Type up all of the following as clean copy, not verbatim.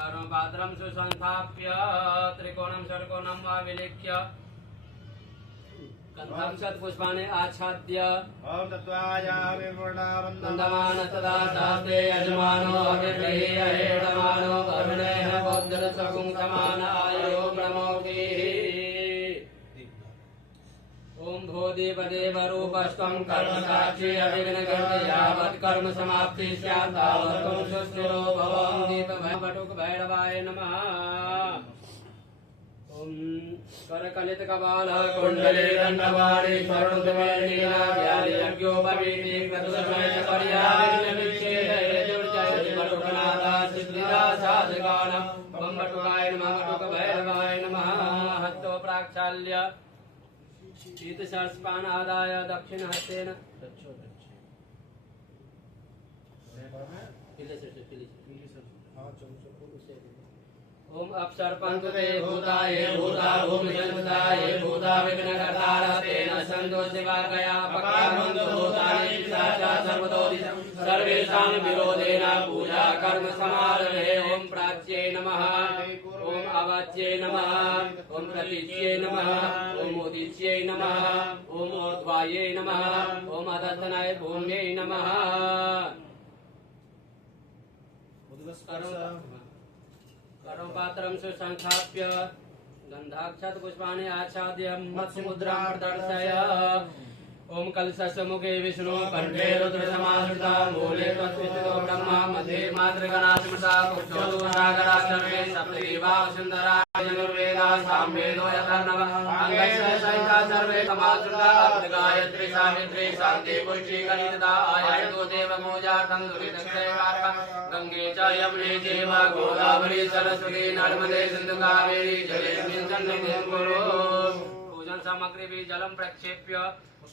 कर्मपात्रं सुसंस्थाप्य त्रिकोणं षट्कोणं वा विलिख्य कंठं शतपुष्पाणि आच्छाद्य ओम तत्वायामि पूर्णावन्दमान सदा शास्त्रे यजमानो अभिप्रेयेणमानो करुणेन बुद्धिर्सकुंसमान आयो ब्रह्मोक्तिः ओम भूदेवदेवरूपस्त्वं कर्मसाक्षी अभिघ्नकृत यावत् कर्म समाप्ति स्यात् तावत् त्वं सुस्थिरो भव। दीपभटुकभैरवाय नमः। ओम करकलितकपाल कुण्डले दण्डवाणी स्वर्णधूमेन व्याधियज्ञोपवीति क्रतुसमेत पर्याविघ्नविच्छेदयजुर्जयतिपटुकनाथा सिद्धिदासाधिकान बं बटुकाय नमः। बटुकभैरवाय नमः। हस्तो प्राक्षाल्य शीतशस्पानादाय दक्षिणहस्तेन ओम अपसर्पन्तु ते भूताय भूता भूमिसंस्थिताय भूता विघ्नकर्तारस्तेन सन्तो शिवाकया पक्रामन्तु भूतानि पिशाचा सर्वतोदिशं सर्वेषां विरोधेन पूजा कर्म समारभे। ओम प्राच्ये नमः। ओम अवाच्ये नमः। ओम प्रतीच्ये नमः। ओम उदीच्ये नमः। ओम ऊर्ध्वाये नमः। ओम अधस्तनाय भूम्यै नमः। कर्मपात्रं सुसंस्थाप्य गन्धाक्षत पुष्पाणि आच्छाद्य मत्स्यमुद्रां प्रदर्शय। ओम कलशस्य मुखे विष्णु कंठे रुद्रसमाश्रिता मूले त्वत्स्थितो ब्रह्मा मध्ये मातृगणात्मता पुष्टोदुरागराश्रमे सप्तदेवा सुन्दरा यजुर्वेदा सामवेदो यथर्णवः अङ्गस्य सहिता सर्वे समाश्रिता गायत्री सावित्री शान्ति पुष्टि गणितदा आयतो देवपूजार्थं दुरितक्षयकारः गंगे च यमुने चैव गोदावरी सरस्वती नर्मदे सिन्धु कावेरी जलेऽस्मिन् सन्निधिं कुरु। पूजन सामग्री भी जलम प्रक्षेप्य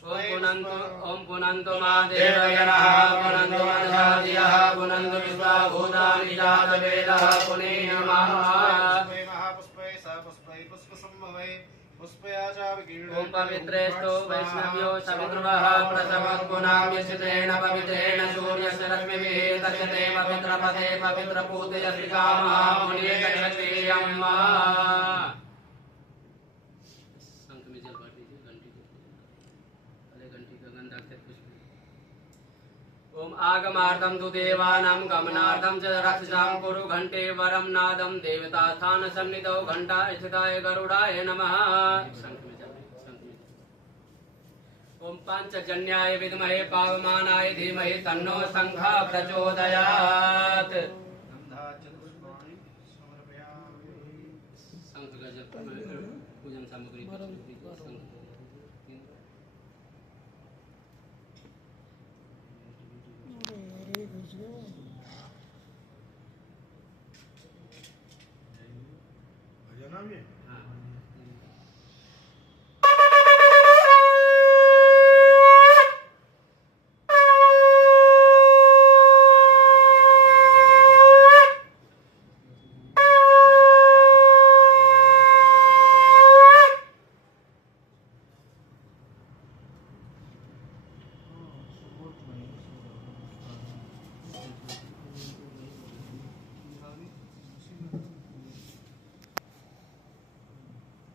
ओम पुनन्तु मा देवगणः पुनन्तु मनसादियः पुनन्तु विश्वाभूतानि जातवेदः पुनेह ओम पवित्रेस्तु वैष्णव्यो सवितृवः प्रसवद्गुणाव्यसितेन पवित्रेण सूर्यस्य रश्मिभिः दर्शते पवित्रपदे पवित्रपूतयत्रिकामः पुण्यकक्षत्रियम्। ओम आगमार्थं तु देवानां गमनार्थं च रक्षसां कुरु घंटे वरं नादं देवतास्थान सन्निधौ घंटा स्थिताय गरुडाय नमः। ओम पंचजन्याय विद्महे पावमानाय धीमहि तन्नो शंखः प्रचोदयात्। शंख गजब पूजन सामग्री भजन में